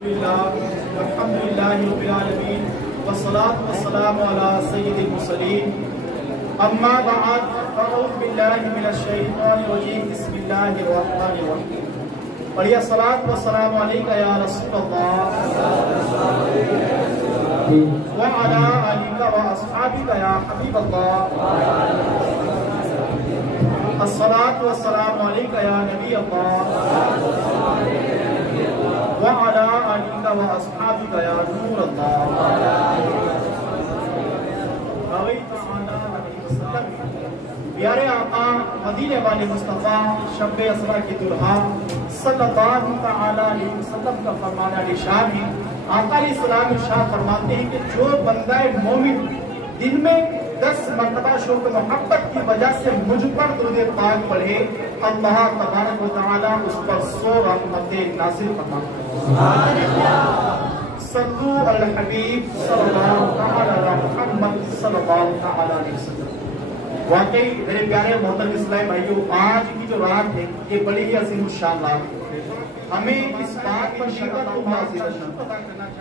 الحمد لله رب العالمين والصلاة والسلام على سيد المرسلين اما بعد فاعوذ بالله من الشيطان الرجيم بسم الله الرحمن الرحيم بڑھیا الصلاة والسلام علیکہ یا رسول اللہ وعلى آلك واصحابك يا حبيب الله الصلاة والسلام عليك يا نبي الله وعلى آلك واصحابك يا نور الله پیارے آقا مدینے والے مصطفیٰ شب اسرا کی دلہا صلی اللہ تعالی علیہ وسلم کا فرمانا نشان ہے۔ آقا علیہ السلام ارشاد فرماتے ہیں کہ جو بندہ مومن دن میں 10 مرتبہ شوق محبت کی وجہ سے مجھ پر درود پاک پڑھے، اللہ تبارک و تعالی اس پر 100 رحمتیں نازل فرماتے ہیں۔ صلو علی الحبیب صلی اللہ تعالی علی محمد صلی اللہ تعالی علیہ وسلم۔ واقعی میرے پیارے محترم اسلامی بھائیوں، آج کی جو رات ہے یہ بڑی ہی عظیم الشان رات ہے۔ ہمیں اس بات پر شکر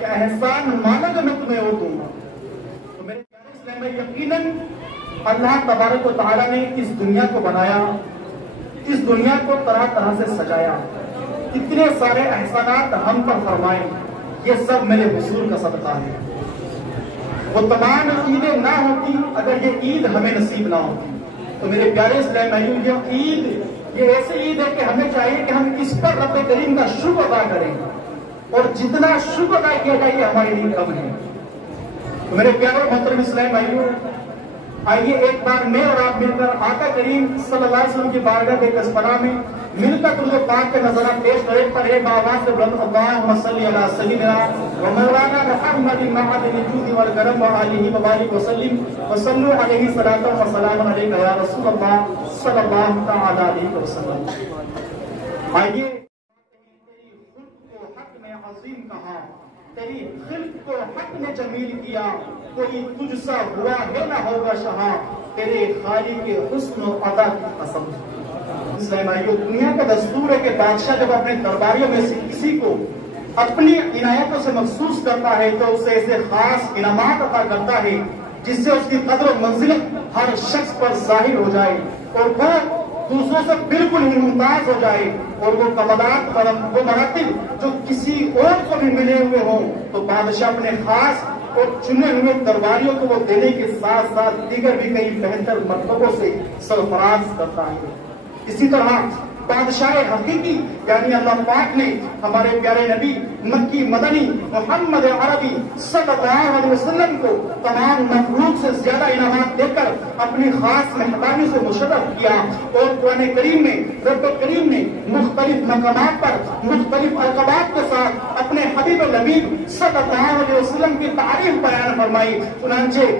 کہ احسان مانا جو میں تمہیں وہ دوں گا۔ تو میرے پیارے اسلامی بھائی، یقیناً اللہ تبارک و تعالیٰ نے اس دنیا کو بنایا، اس دنیا کو طرح طرح سے سجایا، اتنے سارے احسانات ہم پر فرمائے، یہ سب میرے حضور کا صدقہ ہے۔ وہ تمام عیدیں نہ ہوتی اگر یہ عید ہمیں نصیب نہ ہوتی۔ تو میرے پیارے اسلامی بھائیوں، یہ عید یہ ایسی عید ہے کہ ہمیں چاہیے کہ ہم اس پر رب کریم کا شکر ادا کریں، اور جتنا شکر ادا کیا جائے یہ ہمارے لیے کم ہے۔ تو میرے پیارے محترم اسلامی بھائیوں، آئیے ایک بار میں اور آپ مل کر آقا کریم صلی اللہ علیہ وسلم کی بارگاہ کے کسبرہ میں مل کر درود پاک کے نظرہ پیش کریں۔ پر ایک آواز سے بلند اللہم صلی علی سیدنا و مولانا محمد معدن الجود والکرم وآلہ وبارک وسلم وصلوا علیہ صلاۃ و سلام علیک یا رسول اللہ صلی اللہ تعالی علیہ وسلم۔ آئیے تیری خلق کو حق نے عظیم کہا، تیری خلق کو حق نے جمیل کیا، کوئی تجھ سا ہوا ہے نہ ہوگا شہاں، تیرے خالق کے حسن و ادا کی قسم۔ اسلامی بھائیوں، دنیا کا دستور ہے کہ بادشاہ جب اپنے درباریوں میں سے کسی کو اپنی عنایتوں سے مخصوص کرتا ہے تو اسے ایسے خاص انعامات عطا کرتا ہے جس سے اس کی قدر و منزلت ہر شخص پر ظاہر ہو جائے، اور وہ دوسروں سے بالکل ہی ممتاز ہو جائے، اور وہ کمالات اور وہ مراتب جو کسی اور کو بھی ملے ہوئے ہوں تو بادشاہ اپنے خاص اور چنے ہوئے درباریوں کو وہ دینے کے ساتھ ساتھ دیگر بھی کئی بہتر مرتبوں سے سرفراز کرتا ہے۔ اسی طرح بادشاہ حقیقی یعنی اللہ پاک نے ہمارے پیارے نبی مکی مدنی محمد عربی صلی اللہ علیہ وسلم کو تمام مخلوق سے زیادہ انعامات دے کر اپنی خاص مہربانی سے مشرف کیا، اور قرآن کریم میں رب کریم نے مختلف مقامات پر مختلف القابات کے ساتھ اپنے حبیب النبی صلی اللہ علیہ وسلم کی تعریف بیان فرمائی۔ چنانچہ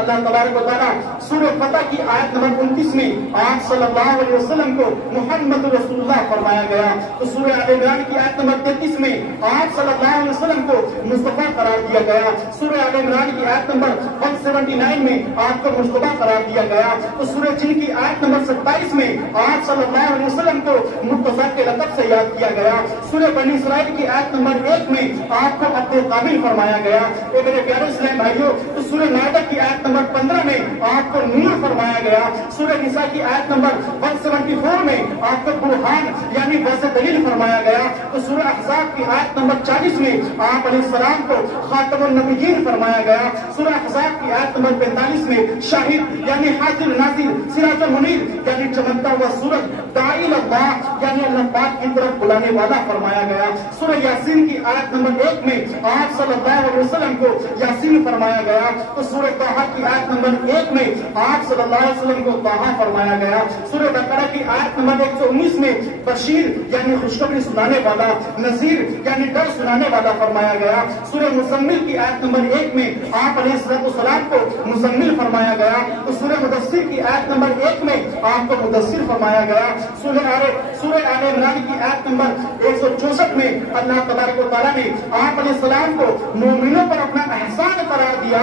اللہ تبارک و تعالیٰ سورہ فتح کی آیت نمبر 29 میں آپ صلی اللہ علیہ وسلم کو محمد رسول اللہ فرمایا گیا، تو سورہ آل عمران کی آیت نمبر 33 میں آپ صلی اللہ علیہ وسلم کو مصطفیٰ قرار دیا گیا، سورہ آل عمران کی آیت نمبر 179 میں آپ کو مصطفیٰ قرار دیا گیا، تو سورہ جن کی آیت نمبر 27 میں آپ صلی اللہ علیہ وسلم کو مرتضیٰ کے لقب سے یاد کیا گیا، سورہ بنی اسرائیل کی آیت نمبر 1 میں آپ کو عبد قابل فرمایا گیا۔ تو میرے پیارے اسلامی بھائیوں، تو سورہ مائدہ کی آیت نمبر 15 میں آپ کو نور فرمایا گیا، سورہ نساء کی آیت نمبر 174 میں آپ کو برہان یعنی واضح دلیل فرمایا گیا، تو سورہ احزاب کی آیت نمبر 40 میں آپ علیہ السلام کو خاتم النبیین فرمایا گیا، سورہ احزاب کی آیت نمبر 45 میں شاہد یعنی حاضر ناظر سراج المنیر یعنی چمکتا ہوا سورج داعی اللہ یعنی اللہ پاک کی طرف بلانے والا فرمایا گیا، سورہ یاسین کی آیت نمبر 1 میں آپ صلی اللہ علیہ وسلم کو یاسین فرمایا گیا، تو سورہ طٰہٰ کی آیت نمبر 1 میں آپ صلی اللہ علیہ وسلم کو طٰہٰ فرمایا گیا، سورہ بقرہ کی آیت نمبر 119 میں بشیر یعنی خوشخبری سنانے والا، نذیر یعنی ڈر سنانے والا فرمایا گیا، سورہ مزمل کی آیت نمبر 1 میں آپ علیہ السلام کو مزمل فرمایا گیا، تو سورہ مدثر کی آیت نمبر 1 میں آپ کو مدثر فرمایا گیا، سورہ آل عمران کی آیت نمبر 164 میں اللہ تبارک و تعالیٰ نے آپ علیہ السلام کو مومنوں پر اپنا احسان قرار دیا،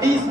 30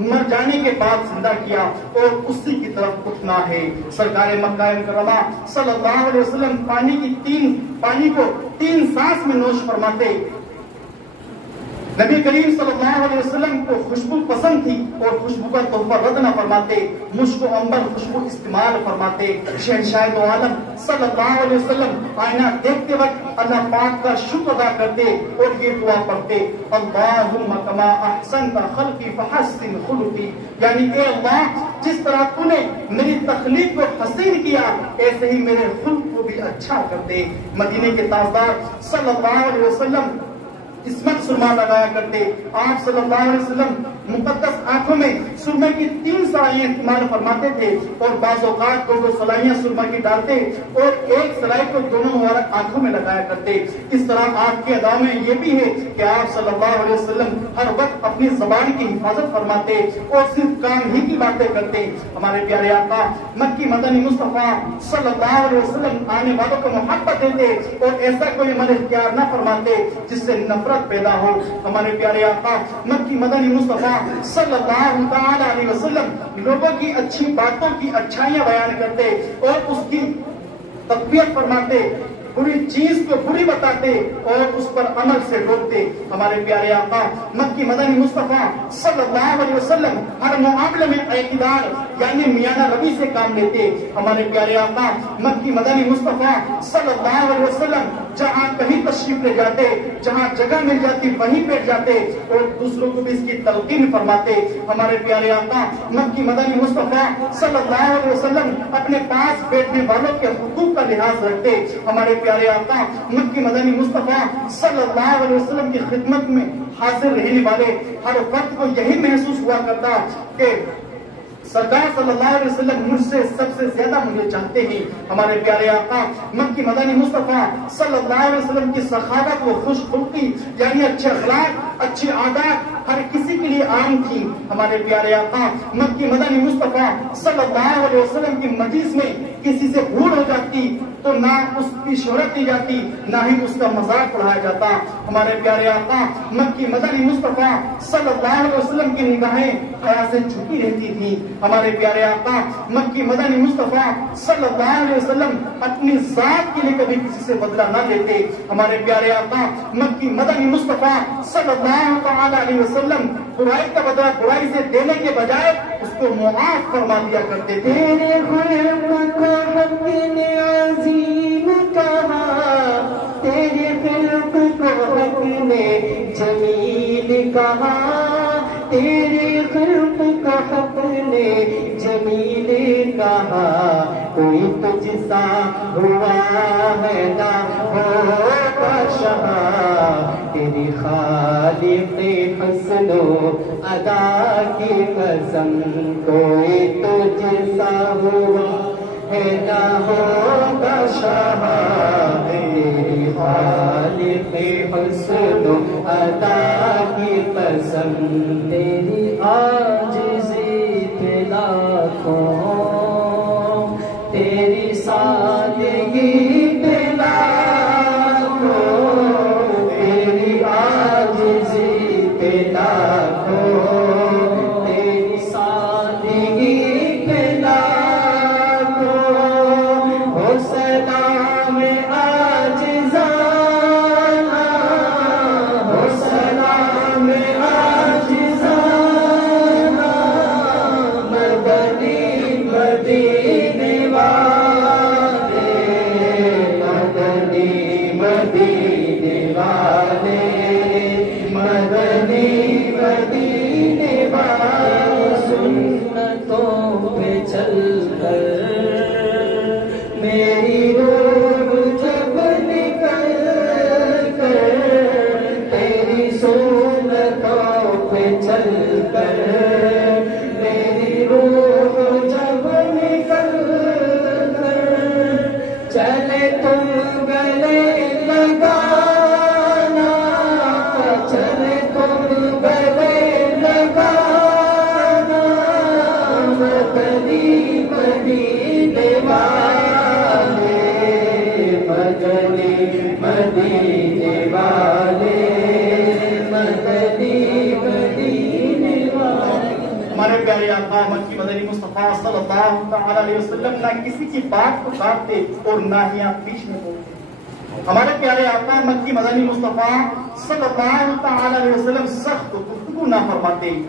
مر جانے کے بعد زندہ کیا اور اسی کی طرف اٹھنا ہے۔ سرکار مکہ مکرمہ صلی اللہ علیہ وسلم پانی کو 3 سانس میں نوش فرماتے۔ نبی کریم صلی اللہ علیہ وسلم کو خوشبو پسند تھی اور خوشبو کا تحفہ رد نہ فرماتے، مشک و عنبر خوشبو استعمال فرماتے۔ شہنشاہ دو عالم صلی اللہ علیہ وسلم آئینہ دیکھتے وقت اللہ پاک کا شکر ادا کرتے اور یہ دعا پڑھتے، اللہم کما احسنت خلقی فحسن خلقی، یعنی اے اللہ جس طرح تو نے میری تخلیق کو حسین کیا ایسے ہی میرے خلق کو بھی اچھا کر دے۔ مدینے کے تاجدار صلی اللہ علیہ وسلم عصمت سرما لگایا کرتے۔ آپ صلی اللہ علیہ وسلم مقدس آنکھوں میں سرمے کی 3 سلائیاں استعمال فرماتے تھے اور بعض اوقات 2 سلائیاں سرما کی ڈالتے اور ایک سلائی کو دونوں مبارک آنکھوں میں لگایا کرتے۔ اس طرح آپ کے ادا میں یہ بھی ہے کہ آپ صلی اللہ علیہ وسلم ہر وقت اپنی زبان کی حفاظت فرماتے اور صرف کام ہی کی باتیں کرتے۔ ہمارے پیارے آقا مکی مدنی مصطفیٰ صلی اللہ علیہ وسلم آنے والوں کو محبت دیتے اور ایسا کوئی عمل اختیار نہ فرماتے جس سے نفرت پیدا ہو۔ ہمارے پیارے آقا مکی مدنی مصطفیٰ صلی اللہ علیہ وسلم لوگوں کی اچھی باتوں کی اچھائیاں بیان کرتے اور اس کی تقویت فرماتے، بری چیز کو بری بتاتے اور اس پر عمل سے روکتے۔ ہمارے پیارے آقا مکی مدنی مصطفیٰ صلی اللہ علیہ وسلم ہر معاملے میں اعتدال یعنی میانہ روی سے کام لیتے۔ ہمارے پیارے آقا مکی مدنی مصطفیٰ صلی اللہ علیہ وسلم جہاں کہیں تشریف لے جاتے، جہاں جگہ مل جاتی وہیں بیٹھ جاتے اور دوسروں کو بھی اس کی تلقین فرماتے۔ ہمارے پیارے آقا مکی مدنی مصطفیٰ صلی اللہ علیہ وسلم اپنے پاس بیٹھنے والوں کے حقوق کا لحاظ رکھتے۔ ہمارے پیارے آقا مکی مدنی مصطفیٰ صلی اللہ علیہ وسلم کی خدمت میں حاضر رہنے والے ہر وقت کو یہی محسوس ہوا کرتا کہ سرکار صلی اللہ علیہ وسلم مجھ سے سب سے زیادہ مجھے چاہتے ہیں۔ ہمارے پیارے آقا مکی مدنی مصطفیٰ صلی اللہ علیہ وسلم کی سخاوت و خوش خلقی یعنی اچھے اخلاق، اچھی عادات ہر کسی کے لیے عام تھی۔ ہمارے پیارے آقا مکی مدنی مصطفیٰ صلی اللہ علیہ وسلم کی مجلس میں کسی سے بھول ہو جاتی تو نہ اس کی شہرت دی جاتی نہ ہی اس کا مذاق اڑایا جاتا۔ ہمارے پیارے آقا مکی مدنی مصطفیٰ صلی اللہ علیہ وسلم کی نگاہیں حیا سے جھکی رہتی تھی۔ ہمارے پیارے آقا مکی مدنی مصطفیٰ صلی اللہ علیہ وسلم اپنی ذات کے لیے کبھی کسی سے بدلہ نہ لیتے۔ ہمارے پیارے آقا مکی مدنی مصطفیٰ صلی اللہ علیہ وسلم برائی کا بدلہ برائی سے دینے کے بجائے اس کو معاف فرما دیا کرتے تھے۔ تیرے خلق کو حق نے عظیم کہا، تیرے خلق کو حق نے جمیل کہا، تیرے خلق کو حق نے جمیل کہا، کوئی تجھ سا ہوا ہے نہ ہوگا شہاں، تیری خالق حسن و ادا کی قسم، کوئی تجھ سا ہوا ہے نہ ہوگا شہاں، تیری خالق حسن و ادا کی قسم، تیری عاجزی پہ لاکھوں، تیری سادگی پہ لاکھوں، تیری عاجزی پہ لاکھوں، تیری سادگی پہ لاکھوں، ہو سلام عاجزانہ، ہو سلام عاجزانہ، مدنی مدینے والا مکی مدنی مصطفیٰ صلی اللہ تعالی علیہ وسلم نہ کسی کی بات کو کاٹتے اور نہ ہی آپ بیچ میں بولتے. ہمارے پیارے آقا مکی مدنی مصطفیٰ صلی اللہ تعالی علیہ وسلم سخت گفتگو نہ فرماتے.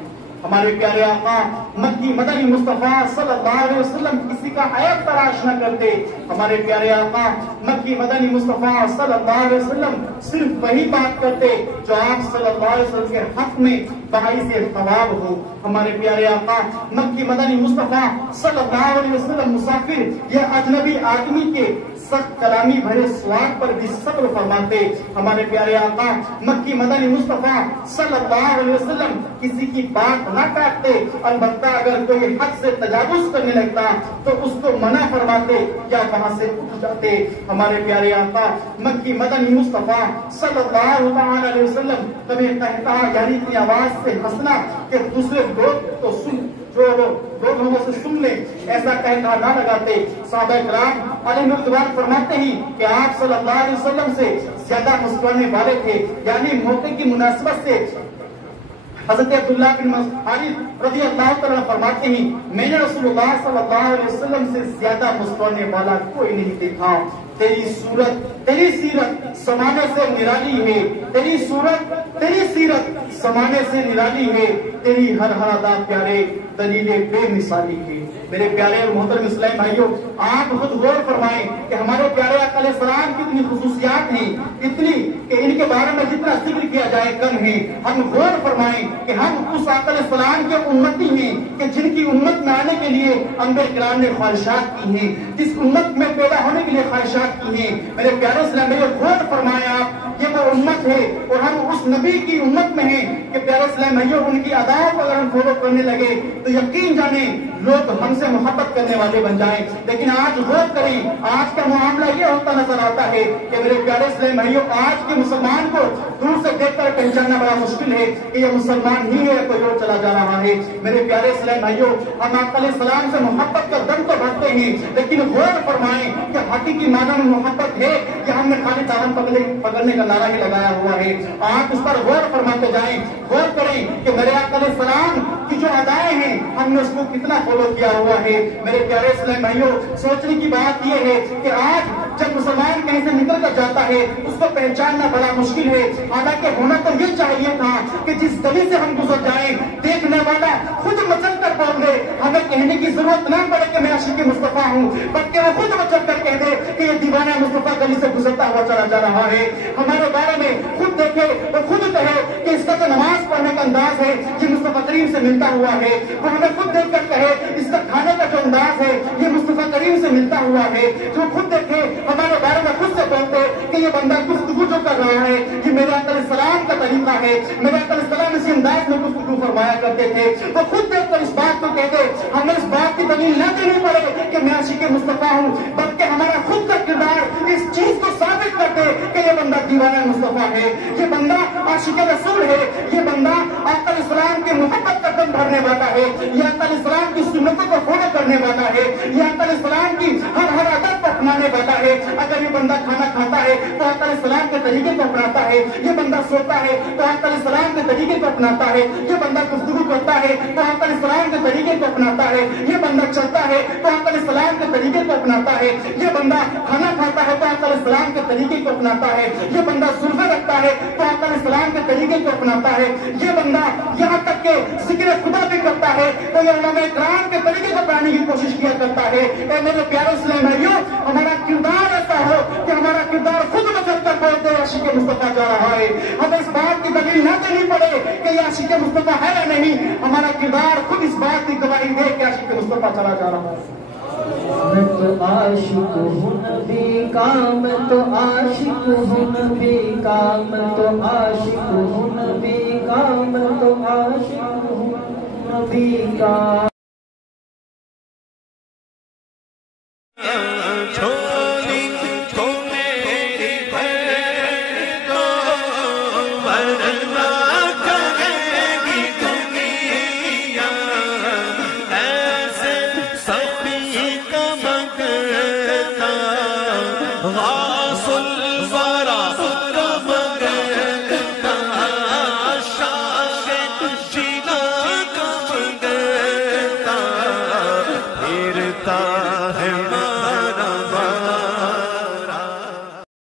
ہمارے پیارے آقا مکی مدنی مصطفیٰ صلی اللہ علیہ وسلم کسی کا عیب تراش نہ کرتے. ہمارے پیارے آقا مکی مدنی مصطفیٰ صلی اللہ علیہ وسلم صرف وہی بات کرتے جو آپ صلی اللہ علیہ وسلم کے حق میں باعث ثواب ہو. ہمارے پیارے آقا مکی مدنی مصطفیٰ صلی اللہ علیہ وسلم مسافر یا اجنبی آدمی کے سخت کلامی بھرے سوال پر بھی صبر فرماتے. ہمارے پیارے آقا مکی مدنی مصطفیٰ صلی اللہ علیہ وسلم کسی کی بات نہ کاٹتے. البتہ اگر کوئی حد سے تجاوز کرنے لگتا تو اس کو منع فرماتے یا وہاں سے اٹھ جاتے. ہمارے پیارے آقا مکی مدنی مصطفیٰ صلی اللہ علیہ وسلم کبھی کہتا یعنی اتنی آواز سے ہنسنا کہ دوسرے لوگ تو سن جو لوگ ہم سے سن لیں ایسا کہنا نہ لگاتے. صحابہ کرام علیہ رضوان فرماتے ہیں کہ آپ صلی اللہ علیہ وسلم سے زیادہ مسکرانے والے تھے. یعنی موقع کی مناسبت سے حضرت عبداللہ بن مسعود رضی اللہ تعالیٰ فرماتے ہیں میں نے رسول اللہ صلی اللہ علیہ وسلم سے زیادہ مسکرانے والا کوئی نہیں دیکھا. تیری صورت تیری سیرت زمانے سے نرالی ہے. تیری صورت تیری سیرت زمانے سے نرالی ہے. تیری ہر ادا پیارے دلیل بے مثالی ہے. میرے پیارے اور محترم اسلام بھائیوں آپ خود غور فرمائیں کہ ہمارے پیارے آقا علیہ السلام کی اتنی خصوصیات ہیں اتنی کہ ان کے بارے میں جتنا ذکر کیا جائے کم ہے. ہم غور فرمائیں کہ ہم اس آقا علیہ السلام کے امتی ہیں کہ جن کی امت میں آنے کے لیے انبیاء کرام نے خواہشات کی ہیں, جس امت میں پیدا ہونے کے لیے خواہشات کی ہیں. میرے پیارے اسلام بھائیوں غور فرمائیں آپ یہ وہ امت ہے اور ہم اس نبی کی امت میں ہیں کہ پیارے اسلام بھائیوں ان کی اداؤں کو اگر ہم فالو کرنے لگے تو یقین جانیں لوگ ہم سے محبت کرنے والے بن جائیں. لیکن آج غور کریں آج کا معاملہ یہ ہوتا نظر آتا ہے کہ میرے پیارے اسلام بھائیوں آج کے مسلمان کو دور سے دیکھ کر پہچاننا بڑا مشکل ہے کہ یہ مسلمان ہی ہے کوئی اور چلا جا رہا ہے. میرے پیارے اسلام بھائیوں ہم آقا علیہ السلام سے محبت کا دم تو بھرتے ہیں لیکن غور فرمائیں کہ حقیقی معنی میں محبت ہے کہ ہم نے خالی دامن پکڑنے کا نعرہ ہی لگایا ہوا ہے. آپ اس پر غور فرماتے جائیں غور کریں کہ میرے آقا علیہ السلام کی جو ادائیں ہیں ہم نے اس کو کتنا فالو کیا ہوا ہے. میرے پیارے اسلام بھائیوں سوچنے کی بات یہ ہے کہ آج جب مسلمان کہیں سے نکل کر جاتا ہے اس کو پہچاننا بڑا مشکل ہے. حالانکہ ہونا تو یہ چاہیے تھا کہ جس گلی سے ہم گزر جائیں دیکھنے والا خود مچل کر بول دے, ہمیں کہنے کی ضرورت نہ پڑے کہ میں عاشق مصطفیٰ ہوں بلکہ وہ خود مچل کر کہہ دے کہ یہ دیوانہ مصطفیٰ گلی سے گزرتا ہوا چلا جا رہا ہے. ہمارے بارے میں خود دیکھے وہ خود کہے کہ اس کا جو نماز پڑھنے کا انداز ہے یہ مصطفیٰ کریم سے ملتا ہوا ہے. وہ ہمیں خود دیکھ کر کہے اس کا کھانے کا جو انداز ہے یہ مصطفیٰ کریم سے ملتا ہوا ہے. جو خود دیکھے ہمارے بارے میں خود سے بولتے کہ یہ بندہ گفتگو جو کر رہا ہے یہ میرے آقا علیہ السلام کا طریقہ ہے. میرے آقا علیہ السلام اسی انداز میں گفتگو فرمایا کرتے تھے. وہ خود دیکھ کر اس بات کو کہتے ہمیں اس بات کی دلیل نہ دینی پڑے کہ میں عاشق مصطفیٰ ہوں بلکہ ہمارا خود کا کردار اس چیز کو ثابت کر دے کہ یہ بندہ دیوانہ مصطفیٰ ہے, یہ بندہ عاشق رسول ہے, یہ بندہ آقا علیہ السلام کی محبت کا دم بھرنے والا ہے, یہ آقا علیہ السلام کی سنتوں کو فالو کرنے والا ہے, یہ آقا علیہ السلام کی ہر عادت کو اپنانے والا ہے. اگر یہ بندہ کھانا کھاتا ہے تو آقا علیہ السلام کے طریقے کو اپناتا ہے, یہ بندہ سوتا ہے تو آقا علیہ السلام کے طریقے کو اپناتا ہے, یہ بندہ گفتگو کرتا ہے تو آقا علیہ السلام کے طریقے کو اپناتا ہے, یہ بندہ چلتا ہے تو آقا علیہ السلام کے طریقے کو اپناتا ہے, یہ بندہ کھانا کھاتا ہے تو آقا علیہ السلام کے طریقے کو اپناتا ہے, یہ بندہ سلفے رکھتا ہے تو آقا علیہ السلام کے طریقے کو اپناتا ہے, یہ بندہ یہاں تک کہ ذکر خدا بھی کرتا ہے تو یہ علماء کرام کے طریقے کو اپنانے کی کوشش کیا کرتا ہے. اے میرے پیارے اسلام بھائیوں ہمارا کردار ایسا ہو کہ ہمارا کردار خود مچل کر بولتے عاشق مصطفیٰ جا رہا ہے. ہمیں اس بات کی دلیل نہ دینی پڑے کہ یہ عاشق مصطفیٰ ہے یا نہیں, ہمارا کردار خود اس بات کی گواہی دے کہ عاشق مصطفیٰ چلا جا رہا ہے. میں تو عاشق ہوں نبی کا, میں تو عاشق ہوں نبی کا, میں تو عاشق ہوں نبی کا, میں تو عاشق ہوں نبی کا. Allah